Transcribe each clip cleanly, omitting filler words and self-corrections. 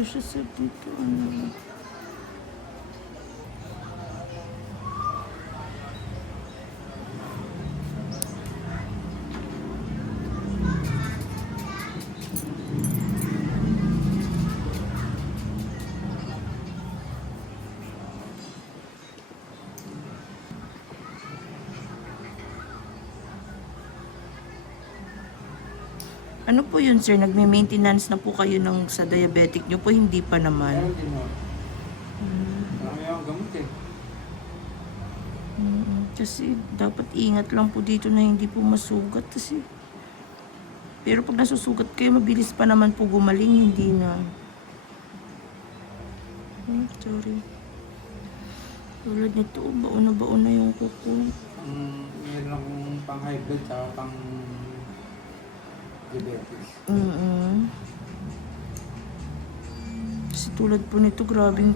Siya sa dito, ano. Ano po yun, sir? Nagme-maintenance na po kayo ng sa diabetic nyo po? Hindi pa naman. Meron din mo. Marami akong gamot eh. Kasi dapat ingat lang po dito na hindi po masugat kasi. Pero pag nasusugat kayo, mabilis pa naman po gumaling, hindi na. Sorry. Tulad nito, baon na yung kuko. Meron akong pang high blood at pang diabetes. Kasi tulad po nito, grabing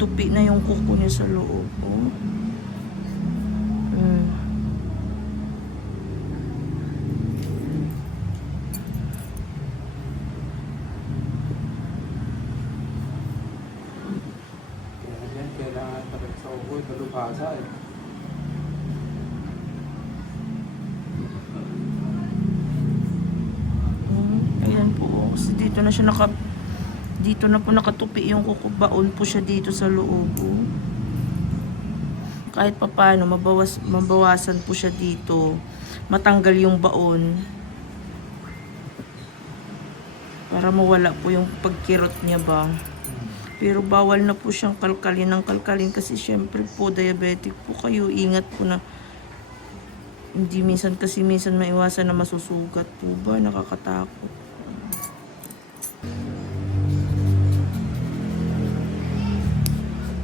tupi na yung kuko niya sa loob. Oh. Kaya yan, kailangan talaga sa upo, talubhasa eh. Ayan po. Kasi dito na po nakatupi yung kuko. Baon po siya dito sa loob. Oh. Kahit papaano, mabawasan po siya dito. Matanggal yung baon. Para mawala po yung pagkirot niya ba. Pero bawal na po siyang kalkalin kasi syempre po diabetic po kayo. Ingat po na hindi minsan maiwasan na masusugat po ba. Nakakatakot.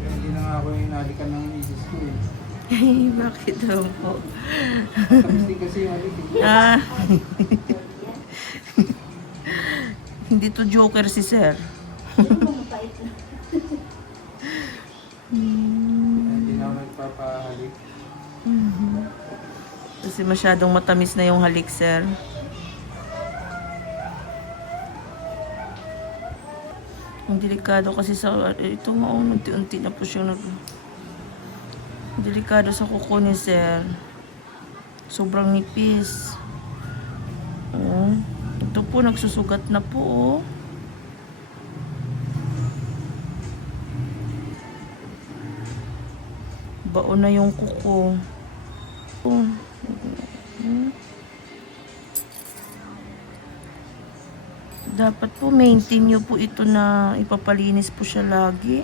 Kaya hindi na nga ako yung inalikan ng misis ko eh. Bakit daw po? Tapos din kasi yung alik eh. Hindi to joker si sir. Hindi na ako nagpapahalik. Kasi masyadong matamis na yung halik, sir. Ang delikado kasi sa ito unti-unti na po siya delikado sa kuko ni sir. Sobrang nipis. Oh, ito po nagsusugat na po. Oh. Baon na yung kuko. Oh. Dapat po maintain nyo po ito na ipapalinis po siya lagi.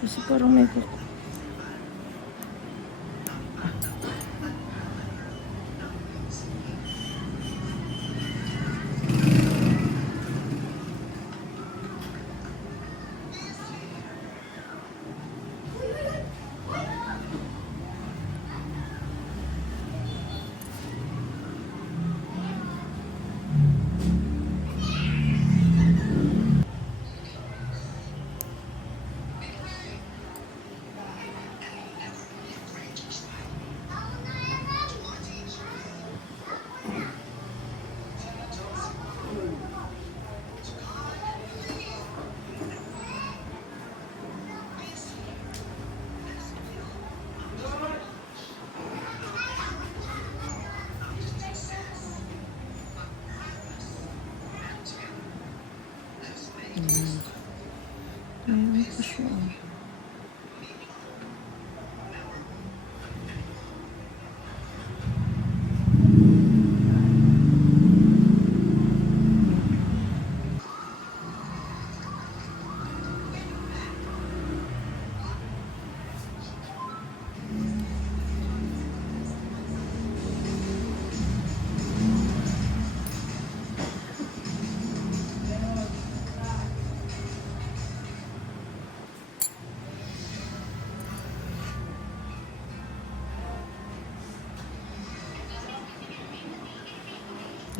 Kasi parang may kuko.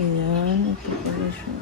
Ayan, ito pala siya.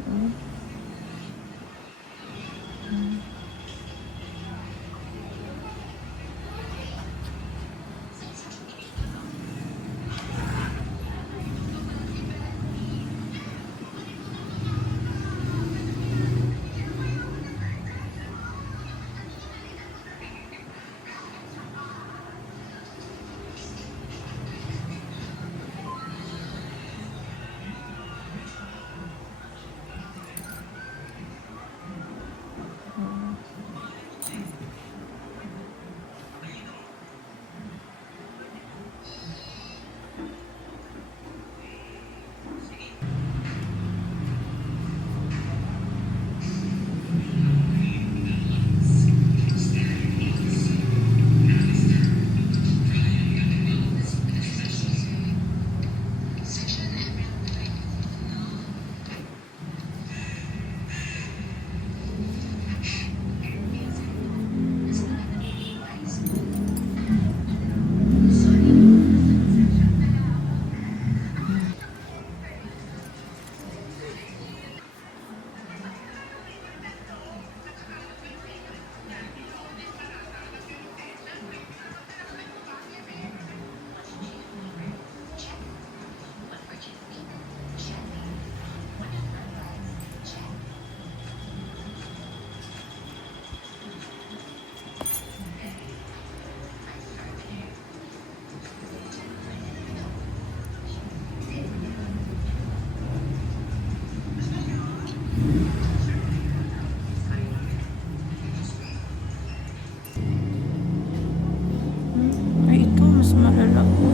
Ay, ito, mas malala po.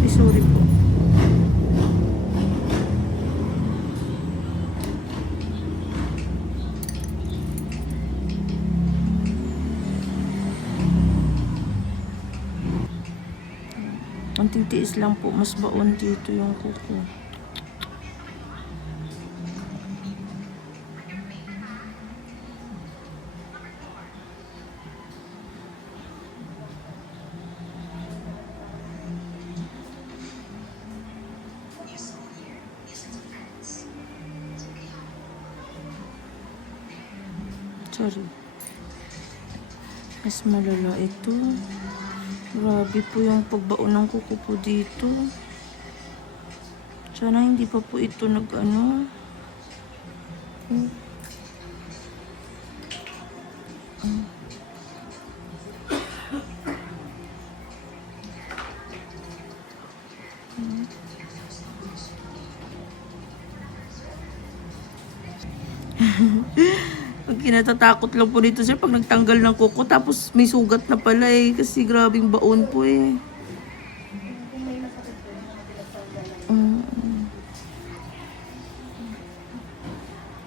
Ay, sorry po. Konting tiis lang po, mas baon dito yung kuko. Sorry. Mas malala ito. Grabe po yung pagbaon ng kuko po dito. Sana hindi pa po ito nag-ano. Ang kinatatakot lang po dito sir, pag nagtanggal ng kuko, tapos may sugat na pala eh. Kasi grabing baon po eh.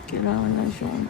Kailangan na siyang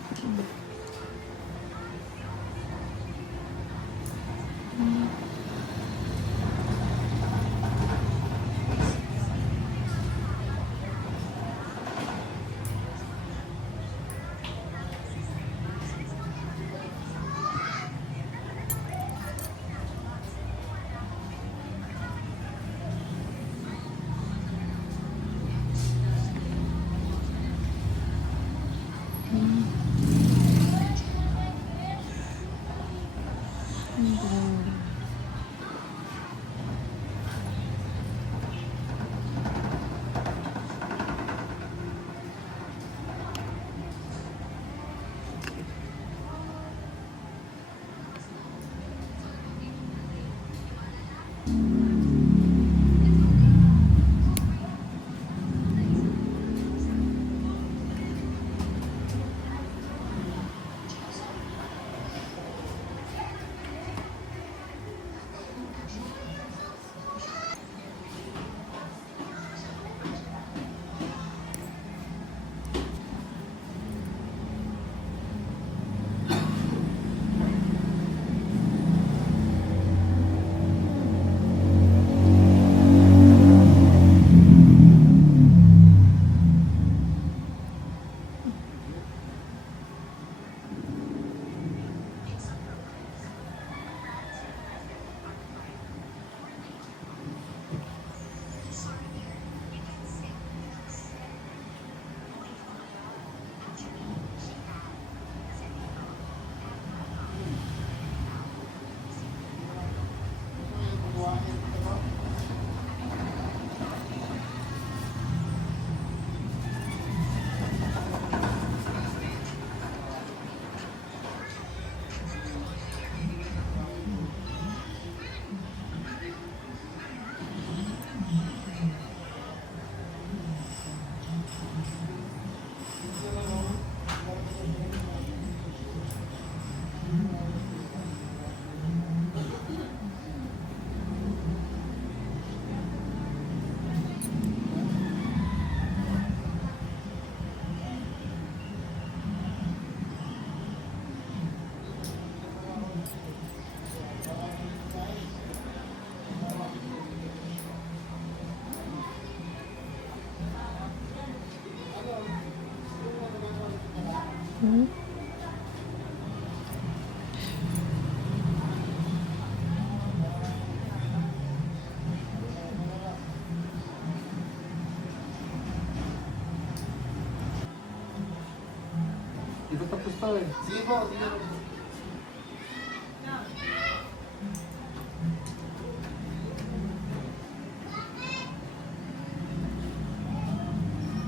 to eh. Sige po, sige po.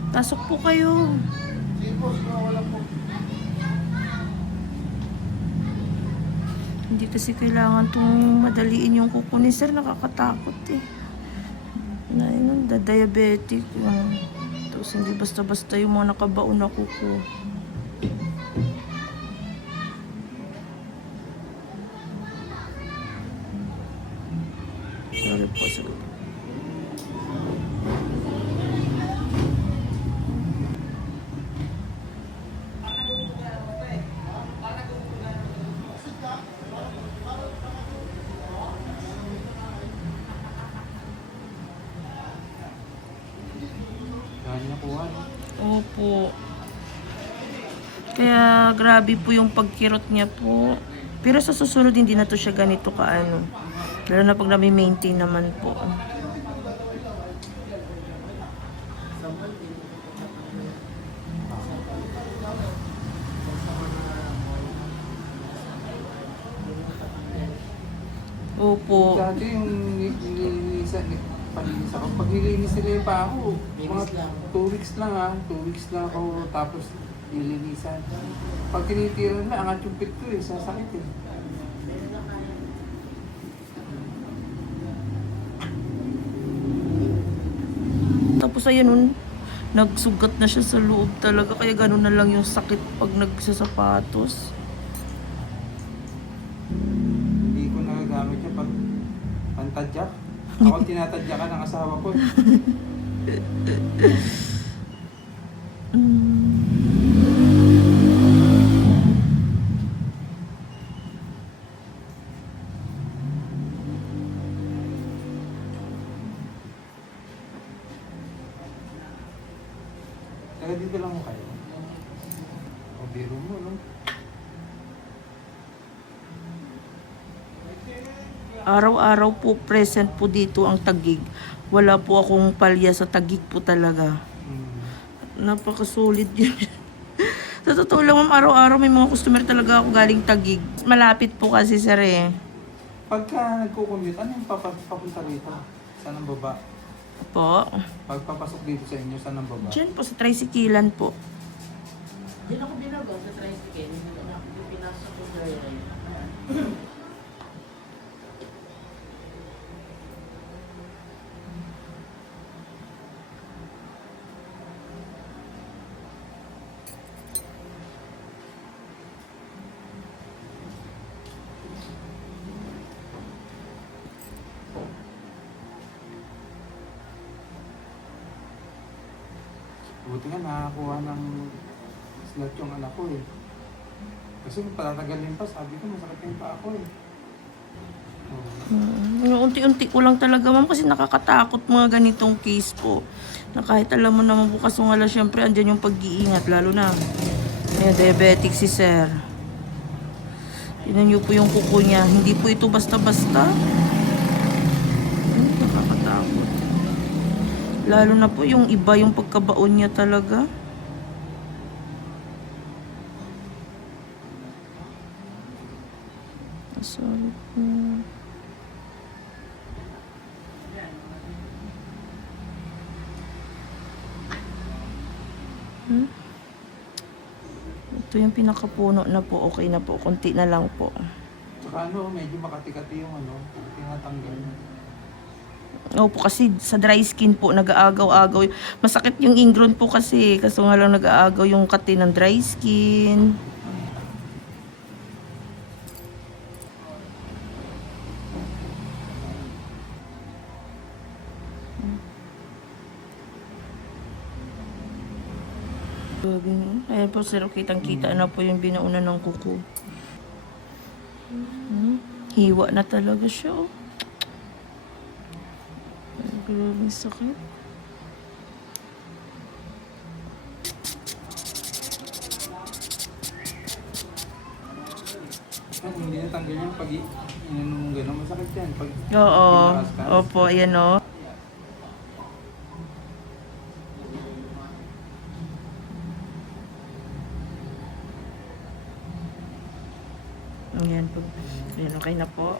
Pasok po kayo. Sige po, sige po, wala po. Hindi kasi kailangan itong madaliin yung kuko ni sir. Nakakatakot eh. Na yun, diabetic. Tapos hindi basta-basta yung mga nakabaon na kuko. Sorry po, sorry. Dahil nakuha, no? Opo. Kaya grabe po yung pagkirot niya po. Pero sa susunod hindi na to siya ganito kaano. Lalo na pag nami-maintain naman po. Opo. Dati yung nilinisan, palinis ako. Pag nilinis nila yung pa ako, mga 2 weeks lang ha. 2 weeks lang ako tapos nilinisan. Pag tinitira na, angat yung pit ko eh, sasakit eh. Tapos ayun nun, nagsugat na siya sa loob talaga. Kaya ganun na lang yung sakit pag nagsasapatos. Hindi ko nagagamit yung pantadyak. Ako tinatadyakan ng asawa ko. Taga dito lang mo kayo. O biro mo, no? Araw-araw po present po dito ang Taguig. Wala po akong palya sa Taguig po talaga. Napakasulit yun. Sa totoo lang ma'am, araw-araw may mga customer talaga ako galing Taguig. Malapit po kasi sir eh. Pagka nagko-commute, ano yung papunta rito? Saan ang baba? Po. Pagpapasok dito sa inyo, saan ang baba? Diyan po sa tricyclean po. Diyan ako binago sa tricycle. Pinasok ko sa Buti nga nakakuha ng slot yung anak ko eh. Kasi kung patatagalin pa, sabi ko masakit yung pa ako eh. Unti-unti ko lang talaga ma'am kasi nakakatakot mga ganitong case po. Na kahit alam mo naman bukas ng wala, syempre andyan yung pag-iingat. Lalo na, ayan, diabetic si sir. Tingnan niyo po yung kuko niya. Hindi po ito basta-basta. Nakakatakot. Lalo na po yung iba, yung pagkabaon niya talaga. Sorry po. Ito yung pinakapuno na po. Okay na po. Konti na lang po. Tsaka ano, medyo makati-kati yung ano, tinatanggal. Opo, kasi sa dry skin po, nag-aagaw-agaw. Masakit yung ingrown po kasi. Kaso nga lang nag-aagaw yung kati ng dry skin. Grabe no? Ayan po sir, kitang-kita na po yung binauna ng kuko. Hiwa na talaga siya oh. Ay, grabe sakit. Kung hindi natanggal yan, pag inanong mong gano'n, masakit yan. Pag Oo. pinakaskas. Opo, ayan oh. Ayan po. Ayan, okay na po.